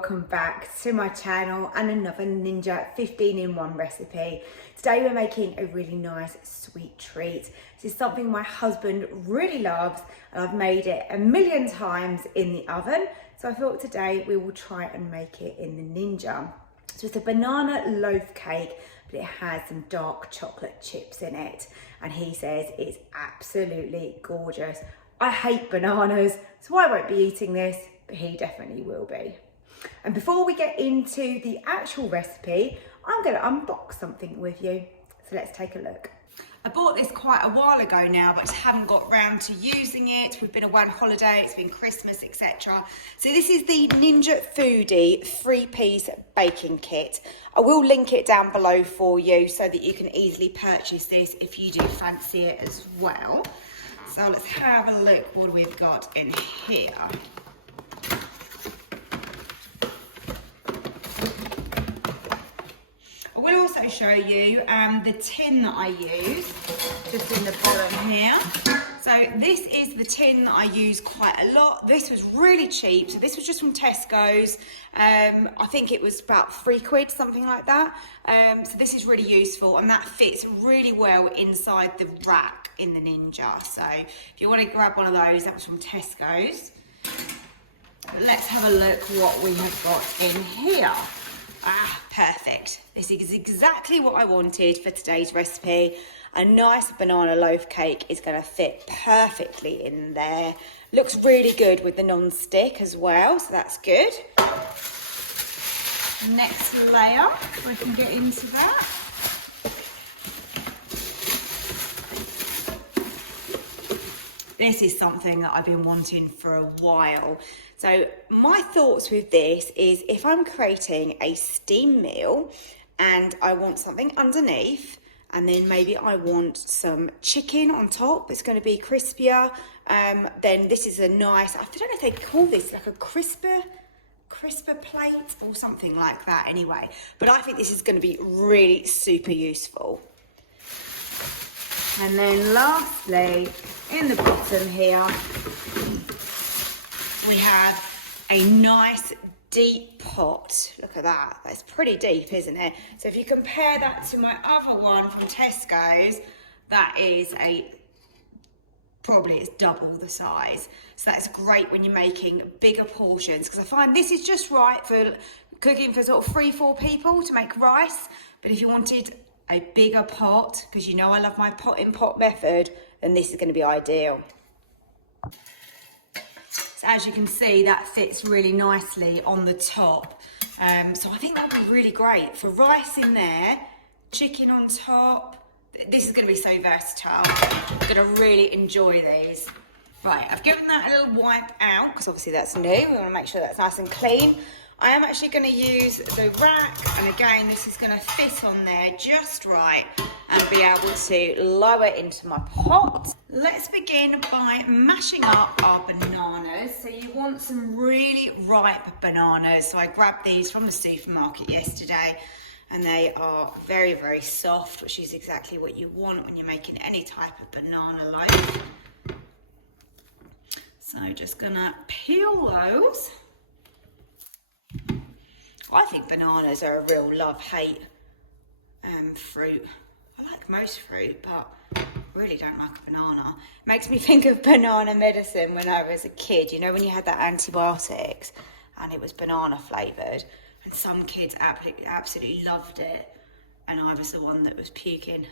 welcome back to my channel and another Ninja 15-in-1 recipe. Today we're making a really nice sweet treat. This is something my husband really loves and I've made it a million times in the oven. So I thought today we will try and make it in the Ninja. So it's a banana loaf cake, but it has some dark chocolate chips in it. And he says it's absolutely gorgeous. I hate bananas, so I won't be eating this, but he definitely will be. And before we get into the actual recipe, I'm going to unbox something with you. So let's take a look. I bought this quite a while ago now, but just haven't got round to using it. We've been away on holiday, it's been Christmas, etc. So this is the Ninja Foodi 3-piece baking kit. I will link it down below for you so that you can easily purchase this if you do fancy it as well. So let's have a look what we've got in here. I will also show you the tin that I use, just in the bottom here. So this is the tin that I use quite a lot. This was really cheap, so this was just from Tesco's. I think it was about £3, something like that. So this is really useful, and that fits really well inside the rack in the Ninja. So if you want to grab one of those, that was from Tesco's. Let's have a look what we have got in here. Ah, perfect. This is exactly what I wanted for today's recipe. A nice banana loaf cake is going to fit perfectly in there. Looks really good with the non-stick as well, so that's good. Next layer, if we can get into that. This is something that I've been wanting for a while. So my thoughts with this is if I'm creating a steam meal and I want something underneath, and then maybe I want some chicken on top, it's going to be crispier, then this is a nice, I don't know if they call this like a crisper plate or something like that anyway. But I think this is going to be really super useful. And then lastly, in the bottom here, we have a nice deep pot. Look at that. That's pretty deep, isn't it? So if you compare that to my other one from Tesco's, that is probably it's double the size. So that's great when you're making bigger portions, because I find this is just right for cooking for sort of 3-4 people to make rice. But if you wanted a bigger pot, because you know I love my pot in pot method, then this is going to be ideal. So as you can see, that fits really nicely on the top. So I think that would be really great for rice in there, chicken on top. This is going to be so versatile. I'm going to really enjoy these. Right, I've given that a little wipe out because obviously that's new. We want to make sure that's nice and clean. I am actually going to use the rack, and again this is going to fit on there just right and be able to lower into my pot. Let's begin by mashing up our bananas. So you want some really ripe bananas. So I grabbed these from the supermarket yesterday and they are very, very soft, which is exactly what you want when you're making any type of banana loaf. So just gonna peel those. I think bananas are a real love-hate fruit. I like most fruit, but I really don't like a banana. It makes me think of banana medicine when I was a kid. You know, when you had that antibiotics and it was banana flavoured, and some kids absolutely loved it, and I was the one that was puking.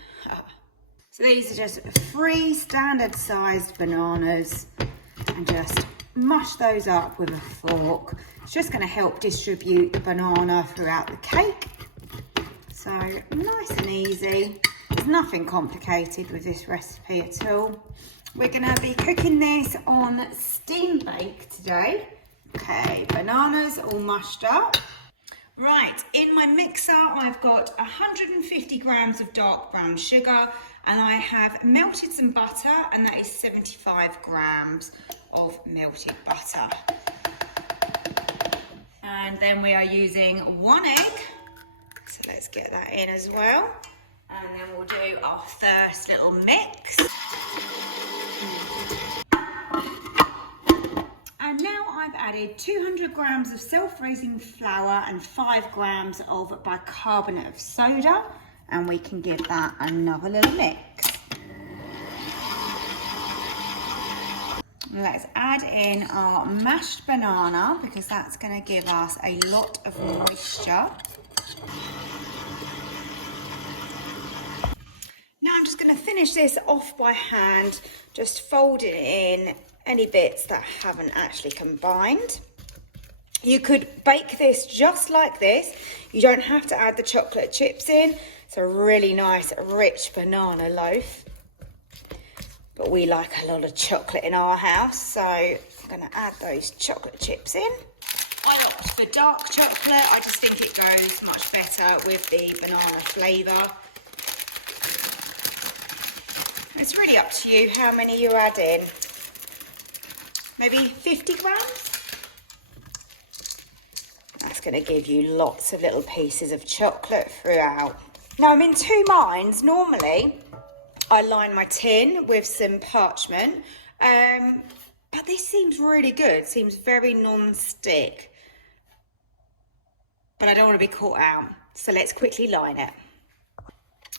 So these are just 3 standard-sized bananas, and just mush those up with a fork. It's just going to help distribute the banana throughout the cake. So nice and easy. There's nothing complicated with this recipe at all. We're going to be cooking this on steam bake today. Okay, bananas all mushed up. Right, in my mixer I've got 150 grams of dark brown sugar, and I have melted some butter, and that is 75 grams of melted butter. And then we are using 1 egg, so let's get that in as well. And then we'll do our first little mix. And now I I've added 200 grams of self-raising flour and 5 grams of bicarbonate of soda, and we can give that another little mix. Let's add in our mashed banana because that's going to give us a lot of moisture. Now I'm just going to finish this off by hand, just folding in any bits that haven't actually combined. You could bake this just like this. You don't have to add the chocolate chips in. It's a really nice, rich banana loaf. But we like a lot of chocolate in our house, so I'm going to add those chocolate chips in. I opt for dark chocolate. I just think it goes much better with the banana flavour. It's really up to you how many you add in. Maybe 50 grams? That's going to give you lots of little pieces of chocolate throughout. Now I'm in two minds. Normally I line my tin with some parchment, but this seems really good. It seems very non-stick, but I don't want to be caught out, so let's quickly line it.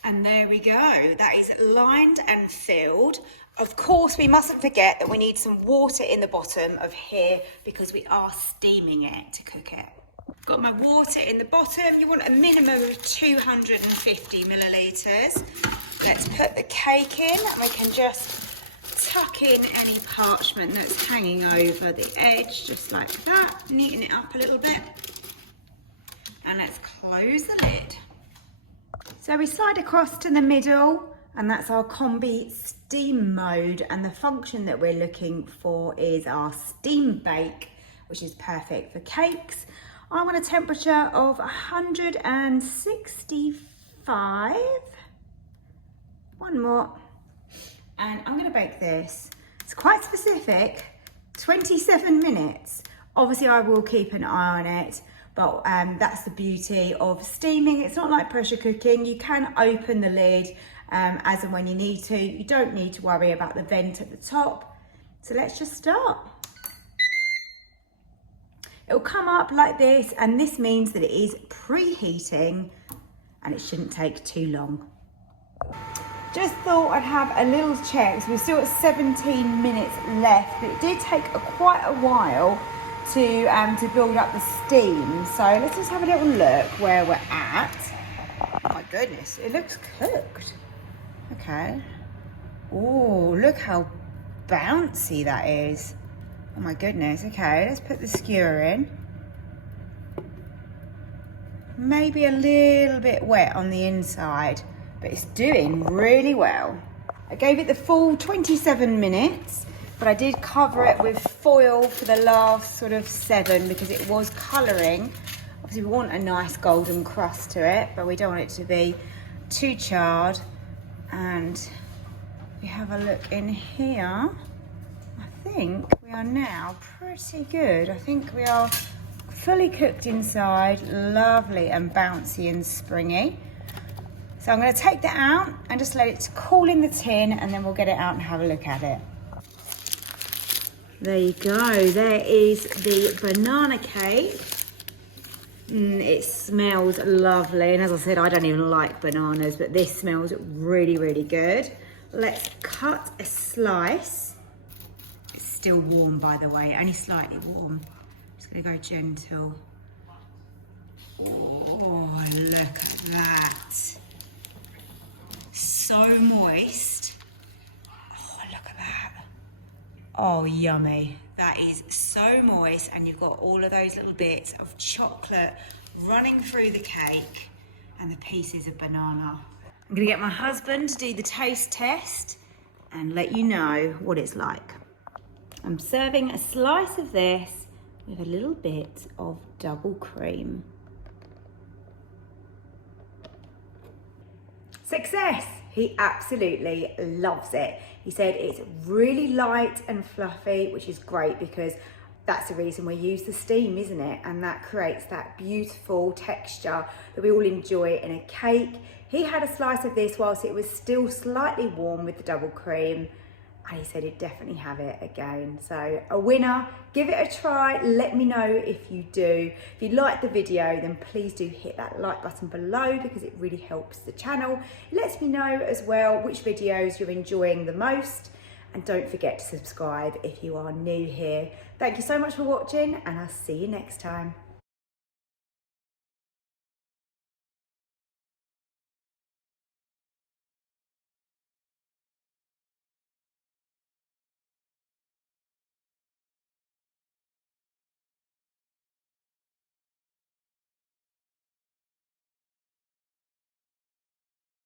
And there we go, that is lined and filled. Of course, we mustn't forget that we need some water in the bottom of here because we are steaming it to cook it. Got my water in the bottom. You want a minimum of 250 millilitres. Let's put the cake in and we can just tuck in any parchment that's hanging over the edge, just like that. Neaten it up a little bit. And let's close the lid. So we slide across to the middle, and that's our combi steam mode, and the function that we're looking for is our steam bake, which is perfect for cakes. I want a temperature of 165. One more, and I'm going to bake this. It's quite specific, 27 minutes. Obviously I will keep an eye on it, but that's the beauty of steaming. It's not like pressure cooking. You can open the lid as and when you need to. You don't need to worry about the vent at the top. So let's just start. It'll come up like this, and this means that it is preheating and it shouldn't take too long. Just thought I'd have a little check. So we're still at 17 minutes left, but it did take quite a while to build up the steam. So let's just have a little look where we're at. Oh my goodness, it looks cooked. Okay. Oh, look how bouncy that is. Oh my goodness. Okay, let's put the skewer in. Maybe a little bit wet on the inside, but it's doing really well. I gave it the full 27 minutes, but I did cover it with foil for the last sort of 7 because it was colouring. Obviously we want a nice golden crust to it, but we don't want it to be too charred. And we have a look in here. I think we are now pretty good. I think we are fully cooked inside, lovely and bouncy and springy. So I'm going to take that out and just let it cool in the tin, and then we'll get it out and have a look at it. There you go, there is the banana cake. It smells lovely, and as I said, I don't even like bananas, but this smells really, really good. Let's cut a slice. It's still warm, by the way, only slightly warm. Just gonna go gentle. Oh, look at that. So moist. Oh, look at that. Oh, yummy. That is so moist, and you've got all of those little bits of chocolate running through the cake and the pieces of banana. I'm gonna get my husband to do the taste test and let you know what it's like. I'm serving a slice of this with a little bit of double cream. Success! He absolutely loves it. He said it's really light and fluffy, which is great because that's the reason we use the steam, isn't it? And that creates that beautiful texture that we all enjoy in a cake. He had a slice of this whilst it was still slightly warm with the double cream. and he said he'd definitely have it again. So a winner, give it a try. Let me know if you do. If you liked the video, then please do hit that like button below because it really helps the channel. It lets me know as well which videos you're enjoying the most. And don't forget to subscribe if you are new here. Thank you so much for watching, and I'll see you next time.